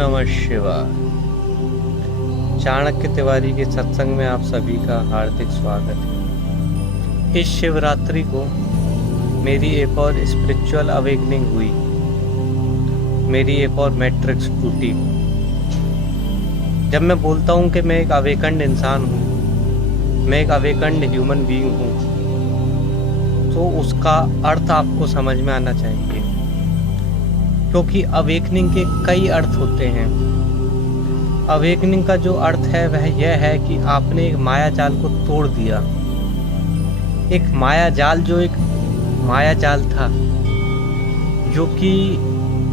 नमः शिवाय। चाणक्य तिवारी के सत्संग में आप सभी का हार्दिक स्वागत है। इस शिवरात्रि को मेरी एक और स्पिरिचुअल अवेकनिंग हुई, मेरी एक और मैट्रिक्स टूटी। जब मैं बोलता हूँ कि मैं एक अवेकन्ड इंसान हूँ, मैं एक अवेकन्ड ह्यूमन बीइंग हूँ, तो उसका अर्थ आपको समझ में आना चाहिए, क्योंकि अवेकनिंग के कई अर्थ होते हैं। अवेकनिंग का जो अर्थ है वह यह है कि आपने एक माया जाल को तोड़ दिया। एक माया जाल जो एक माया जाल था, जो कि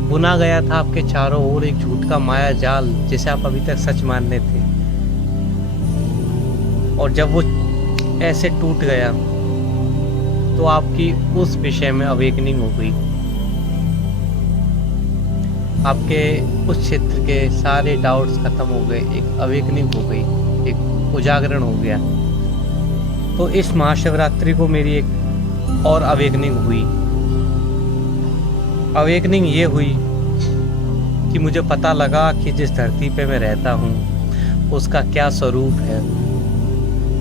बुना गया था आपके चारों ओर, एक झूठ का माया जाल जिसे आप अभी तक सच मानने थे। और जब वो ऐसे टूट गया तो आपकी उस विषय में अवेकनिंग हो गई। आपके उस क्षेत्र के सारे डाउट्स खत्म हो गए, एक अवेकनिंग हो गई, एक उजागरण हो गया। तो इस महाशिवरात्रि को मेरी एक और अवेकनिंग हुई। अवेकनिंग ये हुई कि मुझे पता लगा कि जिस धरती पे मैं रहता हूँ उसका क्या स्वरूप है।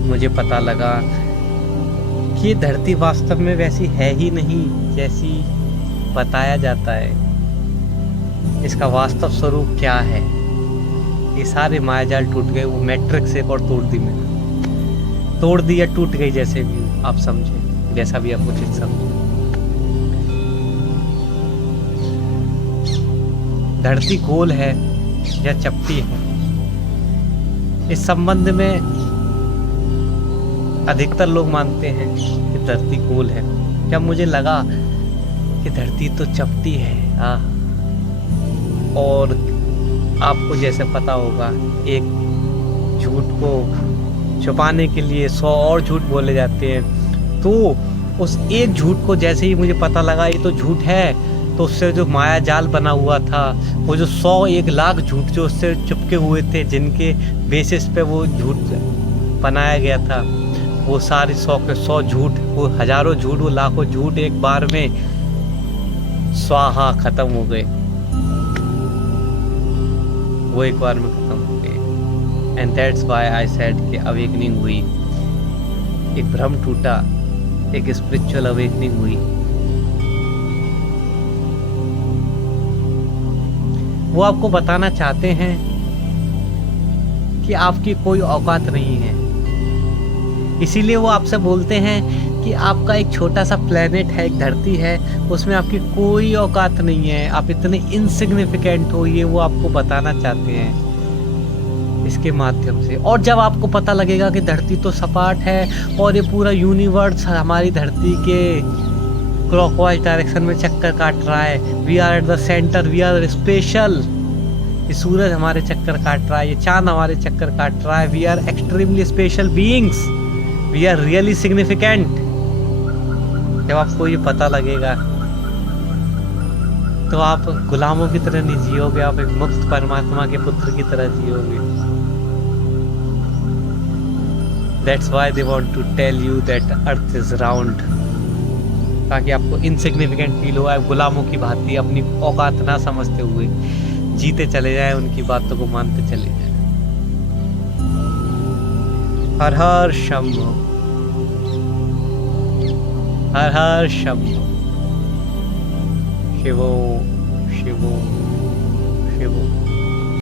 मुझे पता लगा कि ये धरती वास्तव में वैसी है ही नहीं जैसी बताया जाता है। इसका वास्तव स्वरूप क्या है। ये सारे मायाजाल टूट गए। वो मैट्रिक्स एक और तोड़ दी मैंने, तोड़ दी या टूट गई, जैसे भी आप समझे, जैसा भी आप उचित समझे। धरती गोल है या चपटी है, इस संबंध में अधिकतर लोग मानते हैं कि धरती गोल है। जब मुझे लगा कि धरती तो चपटी है, और आपको जैसे पता होगा, एक झूठ को छुपाने के लिए 100 और झूठ बोले जाते हैं। तो उस एक झूठ को जैसे ही मुझे पता लगा ये तो झूठ है, तो उससे जो माया जाल बना हुआ था, वो जो 100-1 लाख झूठ जो उससे चिपके हुए थे, जिनके बेसिस पे वो झूठ बनाया गया था, वो सारे 100 के 100 झूठ, वो हजारों झूठ, वो लाखों झूठ एक बार में स्वाहा खत्म हो गए। वो एक बार में खत्म हो गए। And that's why I said कि अवेकनिंग हुई, एक भ्रम टूटा, एक स्पिरिचुअल अवेकनिंग हुई। वो आपको बताना चाहते हैं कि आपकी कोई औकात नहीं है। इसीलिए वो आपसे बोलते हैं कि आपका एक छोटा सा प्लेनेट है, एक धरती है, उसमें आपकी कोई औकात नहीं है, आप इतने इनसिग्निफिकेंट हो। ये वो आपको बताना चाहते हैं इसके माध्यम से। और जब आपको पता लगेगा कि धरती तो सपाट है और ये पूरा यूनिवर्स हमारी धरती के क्लॉकवाइज डायरेक्शन में चक्कर काट रहा है, we are at the centre, we are special, ये सूरज हमारे चक्कर काट रहा है, ये चांद हमारे चक्कर काट रहा है, we are extremely special beings, we are really significant. जब आपको ये पता लगेगा तो आप गुलामों की तरह नहीं जियोगे, आप एक मुक्त परमात्मा के पुत्र की तरह जियोगे। That's why they want to tell you that earth is round, ताकि आपको इनसिग्निफिकेंट फील हो, आप गुलामों की भांति अपनी औकात ना समझते हुए जीते चले जाएं, उनकी बातों को मानते चले जाएं। हर हर शंभो, हर हर शंभो, शिवो शिवो शिवो।